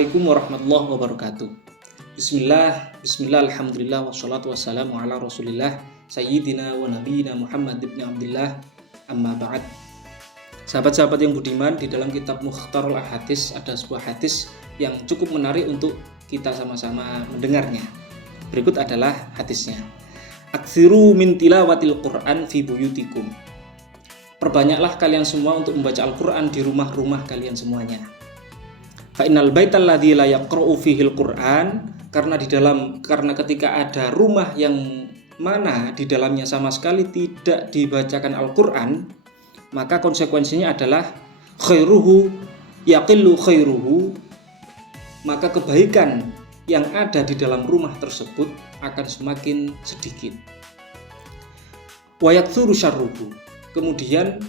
Assalamualaikum warahmatullahi wabarakatuh. Bismillah, alhamdulillah, wassalatu wassalamu ala rasulillah Sayyidina wa nabiyina Muhammad ibn Abdillah, amma ba'd. Sahabat-sahabat yang budiman, di dalam kitab Mukhtarul Ahadits ada sebuah hadis yang cukup menarik untuk kita sama-sama mendengarnya. Berikut adalah hadisnya. Aktsiru min tilawatil Qur'an fi buyutikum. Perbanyaklah kalian semua untuk membaca Al-Qur'an di rumah-rumah kalian semuanya. Fa innal baital ladzi la yaqra'u fihil Qur'an, karena ketika ada rumah yang mana di dalamnya sama sekali tidak dibacakan Al-Qur'an, maka konsekuensinya adalah khairuhu yaqillu khairuhu, maka kebaikan yang ada di dalam rumah tersebut akan semakin sedikit. Wa yaktsuru syarruhu, kemudian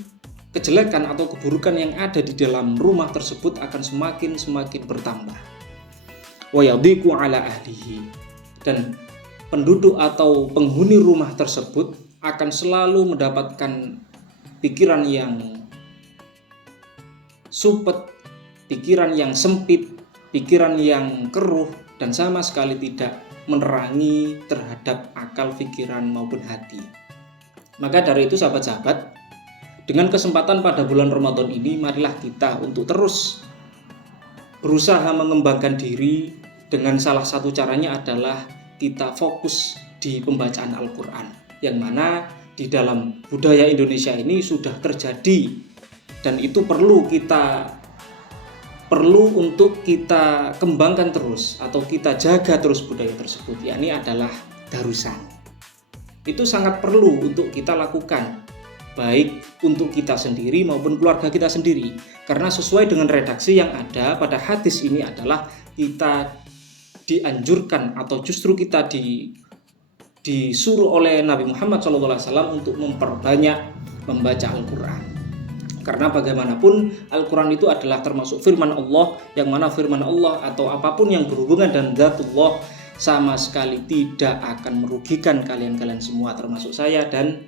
kejelekan atau keburukan yang ada di dalam rumah tersebut akan semakin bertambah. Wa yadhiqu ala ahlihi, dan penduduk atau penghuni rumah tersebut akan selalu mendapatkan pikiran yang supet, pikiran yang sempit, pikiran yang keruh, dan sama sekali tidak menerangi terhadap akal, pikiran maupun hati. Maka dari itu sahabat-sahabat, dengan kesempatan pada bulan Ramadan ini, marilah kita untuk terus berusaha mengembangkan diri. Dengan salah satu caranya adalah kita fokus di pembacaan Al-Quran, yang mana di dalam budaya Indonesia ini sudah terjadi, dan itu perlu untuk kita kembangkan terus atau kita jaga terus budaya tersebut, yakni adalah darusan. Itu sangat perlu untuk kita lakukan, baik untuk kita sendiri maupun keluarga kita sendiri, karena sesuai dengan redaksi yang ada pada hadis ini adalah kita dianjurkan atau justru kita disuruh oleh Nabi Muhammad SAW untuk memperbanyak membaca Al-Quran. Karena bagaimanapun Al-Quran itu adalah termasuk firman Allah, yang mana firman Allah atau apapun yang berhubungan dengan Zatullah sama sekali tidak akan merugikan kalian-kalian semua, termasuk saya dan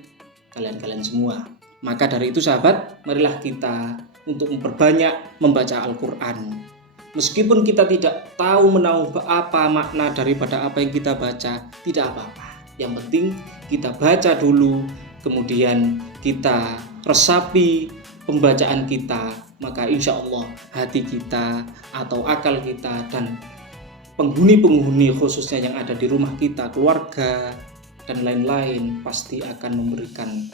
kalian-kalian semua. Maka dari itu sahabat, marilah kita untuk memperbanyak membaca Al-Quran. Meskipun kita tidak tahu apa makna daripada apa yang kita baca, tidak apa-apa. Yang penting kita baca dulu, kemudian kita resapi pembacaan kita, maka insya Allah hati kita atau akal kita dan penghuni-penghuni khususnya yang ada di rumah kita, keluarga, dan lain-lain pasti akan memberikan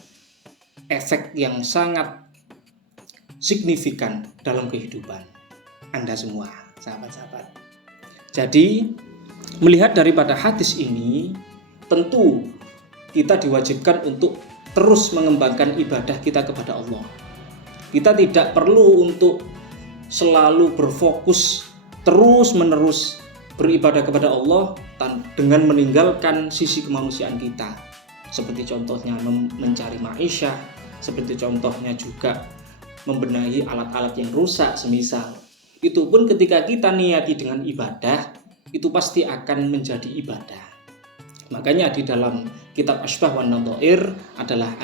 efek yang sangat signifikan dalam kehidupan Anda semua, sahabat-sahabat. Jadi, melihat daripada hadis ini, tentu kita diwajibkan untuk terus mengembangkan ibadah kita kepada Allah. Kita tidak perlu untuk selalu berfokus terus-menerus beribadah kepada Allah dengan meninggalkan sisi kemanusiaan kita, seperti contohnya mencari ma'isyah, seperti contohnya juga membenahi alat-alat yang rusak semisal. Itu pun ketika kita niati dengan ibadah, itu pasti akan menjadi ibadah. Makanya di dalam kitab Asbah wan Nadhair adalah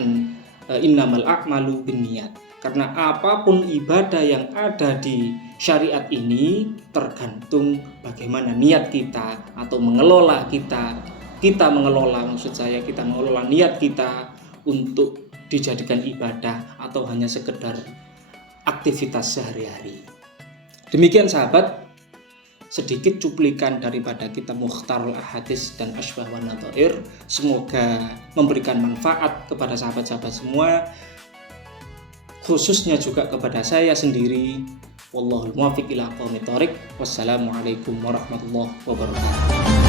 innamal a'malu binniyat. Karena apapun ibadah yang ada di syariat ini tergantung bagaimana niat kita atau mengelola kita mengelola niat kita untuk dijadikan ibadah atau hanya sekedar aktivitas sehari-hari. Demikian sahabat, sedikit cuplikan daripada kitab Mukhtarul Ahadits dan Asbah wan Nadhair. Semoga memberikan manfaat kepada sahabat-sahabat semua, khususnya juga kepada saya sendiri. Wallahul muwaffiq ila aqwamit thoriq. Wassalamualaikum warahmatullahi wabarakatuh.